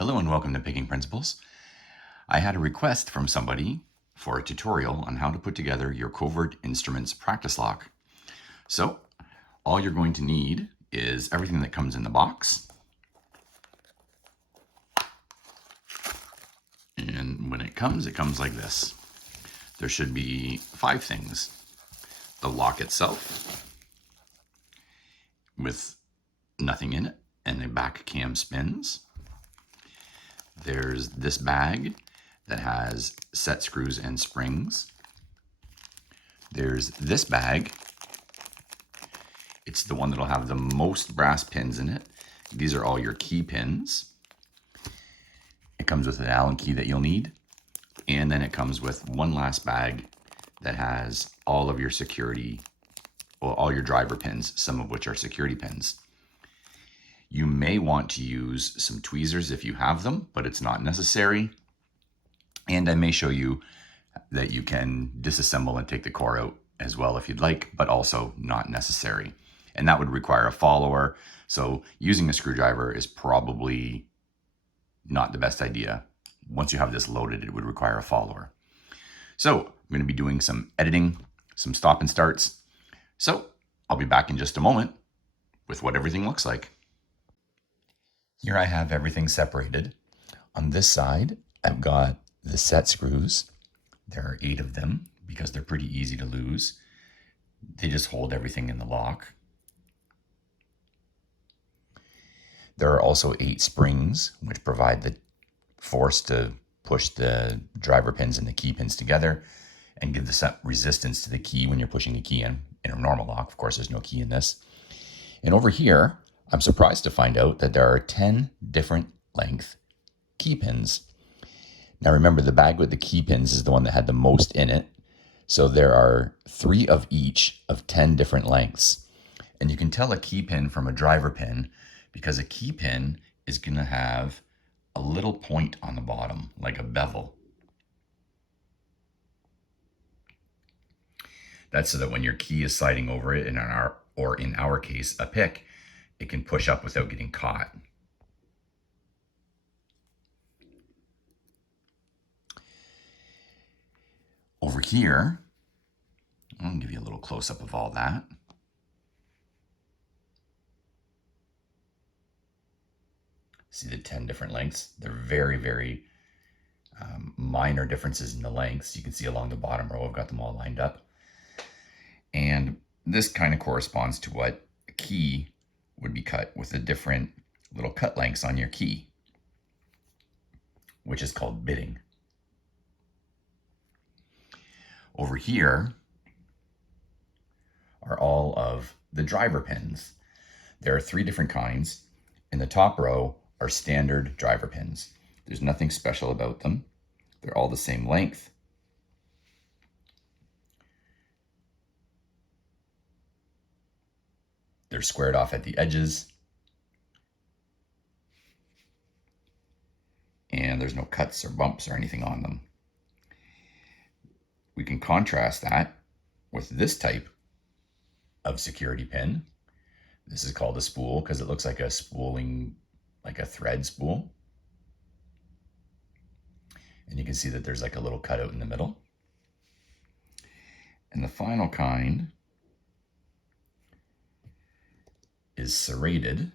Hello and welcome to Picking Principles. I had a request from somebody for a tutorial on how to put together your Covert Instruments practice lock. So all you're going to need is everything that comes in the box. And when it comes like this. There should be 5 things. The lock itself with nothing in it and the back cam spins. There's this bag that has set screws and springs. There's this bag. It's the one that'll have the most brass pins in it. These are all your key pins. It comes with an Allen key that you'll need. And then it comes with one last bag that has all of your security, well, all your driver pins, some of which are security pins. You may want to use some tweezers if you have them, but it's not necessary. And I may show you that you can disassemble and take the core out as well if you'd like, but also not necessary. And that would require a follower. So using a screwdriver is probably not the best idea. Once you have this loaded, it would require a follower. So I'm going to be doing some editing, some stop and starts. So I'll be back in just a moment with what everything looks like. Here I have everything separated. On this side, I've got the set screws. There are 8 of them because they're pretty easy to lose. They just hold everything in the lock. There are also 8 springs, which provide the force to push the driver pins and the key pins together and give the resistance to the key when you're pushing a key in a normal lock. Of course, there's no key in this. And over here, I'm surprised to find out that there are 10 different length key pins. Now remember, the bag with the key pins is the one that had the most in it. So there are 3 of each of 10 different lengths. And you can tell a key pin from a driver pin because a key pin is going to have a little point on the bottom, like a bevel. That's so that when your key is sliding over it, in our case, a pick, it can push up without getting caught. Over here, I'll give you a little close-up of all that. See the 10 different lengths? They're very, very minor differences in the lengths. You can see along the bottom row, I've got them all lined up. And this kind of corresponds to what a key would be cut with the different little cut lengths on your key, which is called bitting. Over here are all of the driver pins. There are 3 different kinds. In the top row are standard driver pins. There's nothing special about them. They're all the same length. They're squared off at the edges. And there's no cuts or bumps or anything on them. We can contrast that with this type of security pin. This is called a spool because it looks like a spooling, like a thread spool. And you can see that there's like a little cutout in the middle. And the final kind is serrated.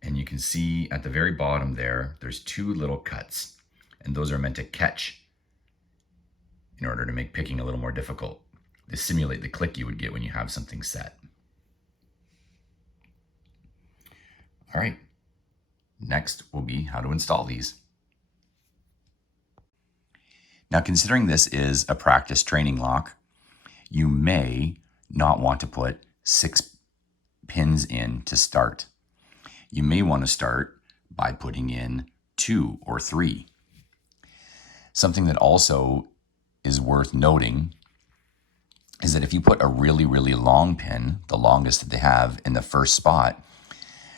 And you can see at the very bottom there's 2 little cuts. And those are meant to catch in order to make picking a little more difficult. They simulate the click you would get when you have something set. All right, next will be how to install these. Now, considering this is a practice training lock, you may not want to put 6 pins in to start. You may want to start by putting in 2 or 3. Something that also is worth noting is that if you put a really, really long pin, the longest that they have, in the first spot,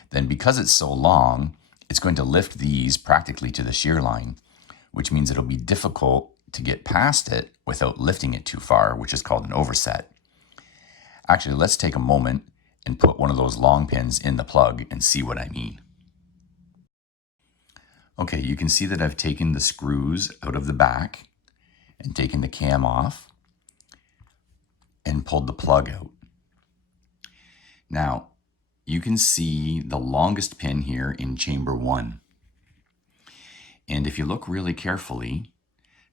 then because it's so long, it's going to lift these practically to the shear line, which means it'll be difficult to get past it without lifting it too far, which is called an overset. Actually, let's take a moment and put one of those long pins in the plug and see what I mean. Okay, you can see that I've taken the screws out of the back and taken the cam off and pulled the plug out. Now, you can see the longest pin here in chamber 1. And if you look really carefully,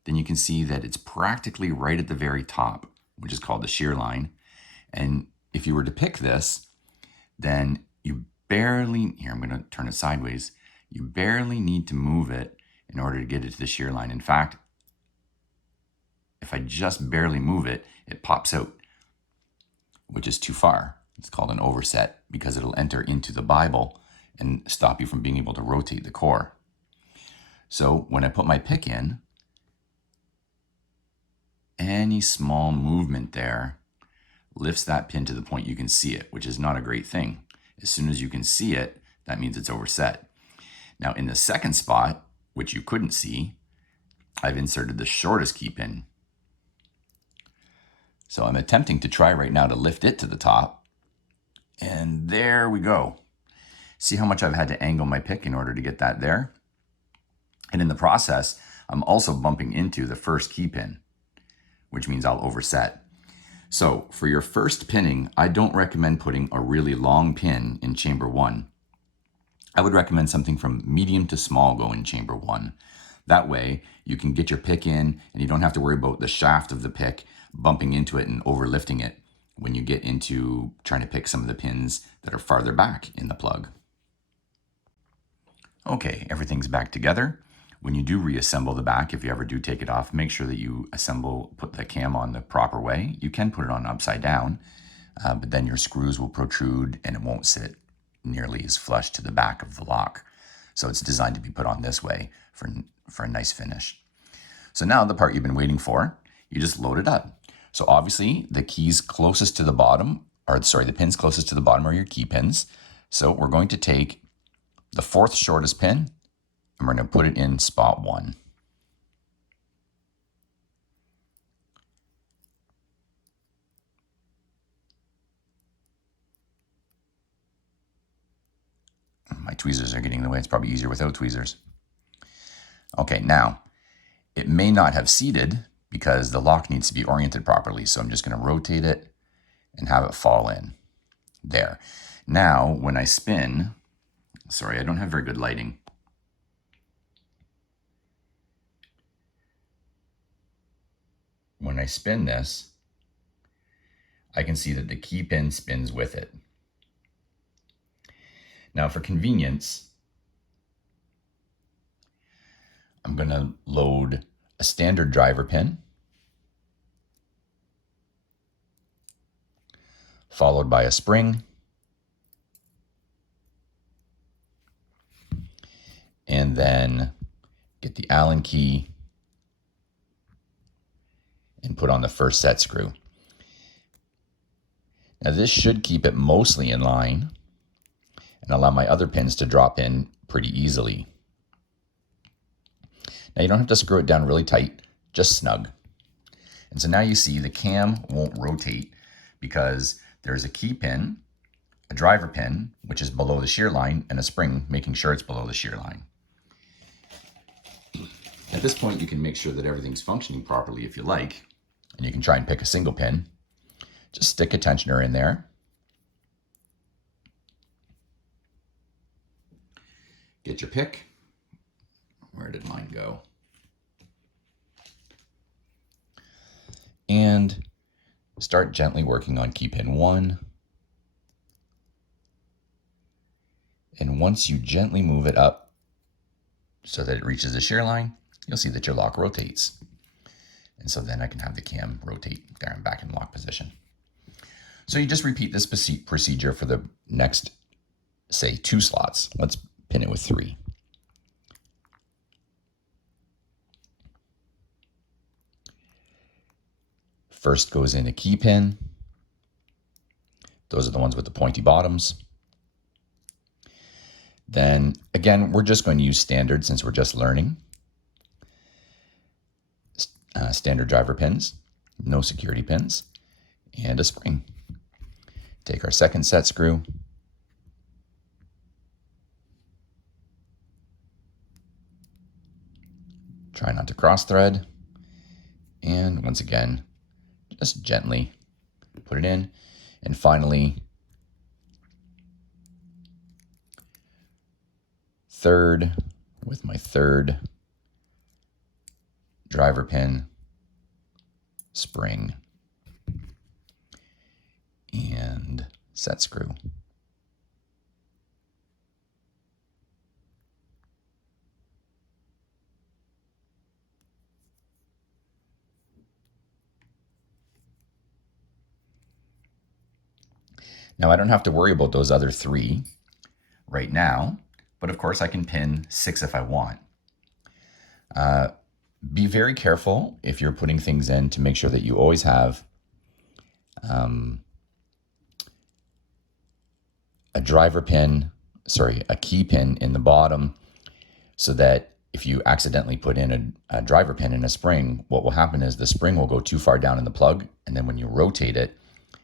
then you can see that it's practically right at the very top, which is called the shear line. And if you were to pick this, then you barely, here I'm going to turn it sideways, you barely need to move it in order to get it to the shear line. In fact, if I just barely move it, it pops out, which is too far. It's called an overset because it'll enter into the Bible and stop you from being able to rotate the core. So when I put my pick in, any small movement there lifts that pin to the point you can see it, which is not a great thing. As soon as you can see it, that means it's overset. Now in the second spot, which you couldn't see, I've inserted the shortest key pin. So I'm attempting to try right now to lift it to the top. And there we go. See how much I've had to angle my pick in order to get that there? And in the process, I'm also bumping into the first key pin, which means I'll overset. So for your first pinning, I don't recommend putting a really long pin in chamber 1. I would recommend something from medium to small go in chamber 1. That way you can get your pick in and you don't have to worry about the shaft of the pick bumping into it and overlifting it when you get into trying to pick some of the pins that are farther back in the plug. Okay, everything's back together. When you do reassemble the back, if you ever do take it off, make sure that you put the cam on the proper way. You can put it on upside down, but then your screws will protrude and it won't sit nearly as flush to the back of the lock. So it's designed to be put on this way for a nice finish. So now the part you've been waiting for, you just load it up. So obviously the keys closest to the bottom, the pins closest to the bottom are your key pins. So we're going to take the fourth shortest pin and we're going to put it in spot 1. My tweezers are getting in the way. It's probably easier without tweezers. Okay, now it may not have seated because the lock needs to be oriented properly. So I'm just going to rotate it and have it fall in. There. Now, when I spin, sorry, I don't have very good lighting. When I spin this, I can see that the key pin spins with it. Now for convenience, I'm going to load a standard driver pin, followed by a spring, and then get the Allen key and put on the first set screw. Now this should keep it mostly in line and allow my other pins to drop in pretty easily. Now you don't have to screw it down really tight, just snug. And so now you see the cam won't rotate because there's a key pin, a driver pin, which is below the shear line, and a spring making sure it's below the shear line. At this point, you can make sure that everything's functioning properly if you like, and you can try and pick a single pin. Just stick a tensioner in there. Get your pick. Where did mine go? And start gently working on key pin 1. And once you gently move it up so that it reaches the shear line, you'll see that your lock rotates. And so then I can have the cam rotate. There, I'm back in lock position. So you just repeat this procedure for the next, say, 2 slots. Let's pin it with 3. First goes in a key pin. Those are the ones with the pointy bottoms. Then, again, we're just going to use standard since we're just learning. Standard driver pins, no security pins, and a spring. Take our second set screw. Try not to cross thread. And once again, just gently put it in. And finally, third with my third driver pin, spring, and set screw. Now I don't have to worry about those other 3 right now, but of course I can pin 6 if I want. Be very careful if you're putting things in to make sure that you always have a key pin in the bottom, so that if you accidentally put in a driver pin in a spring, what will happen is the spring will go too far down in the plug, and then when you rotate it,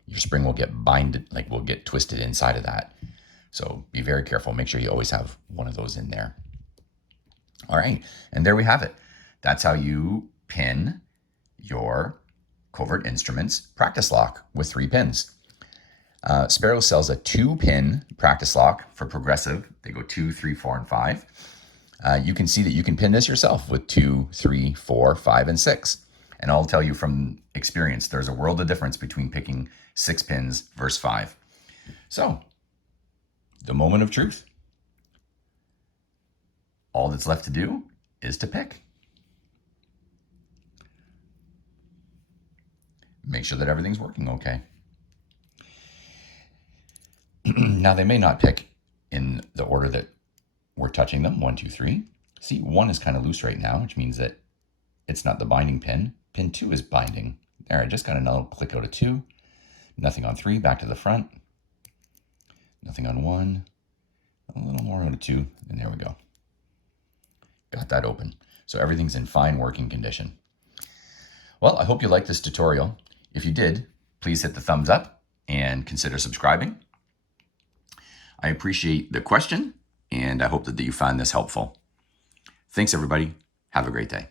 your spring will get will get twisted inside of that. So be very careful. Make sure you always have one of those in there. All right, and there we have it. That's how you pin your Covert Instruments practice lock with 3 pins. Sparrow sells a 2-pin practice lock for progressive. They go 2, 3, 4, and 5. You can see that you can pin this yourself with 2, 3, 4, 5, and 6. And I'll tell you from experience, there's a world of difference between picking 6 pins versus 5. So, the moment of truth. All that's left to do is to pick. Make sure that everything's working okay. Now, they may not pick in the order that we're touching them, 1, 2, 3. See, 1 is kind of loose right now, which means that it's not the binding pin. Pin 2 is binding. There, I just got another click out of 2. Nothing on 3, back to the front. Nothing on 1. A little more out of 2, and there we go. Got that open. So everything's in fine working condition. Well, I hope you liked this tutorial. If you did, please hit the thumbs up and consider subscribing. I appreciate the question, and I hope that you found this helpful. Thanks, everybody. Have a great day.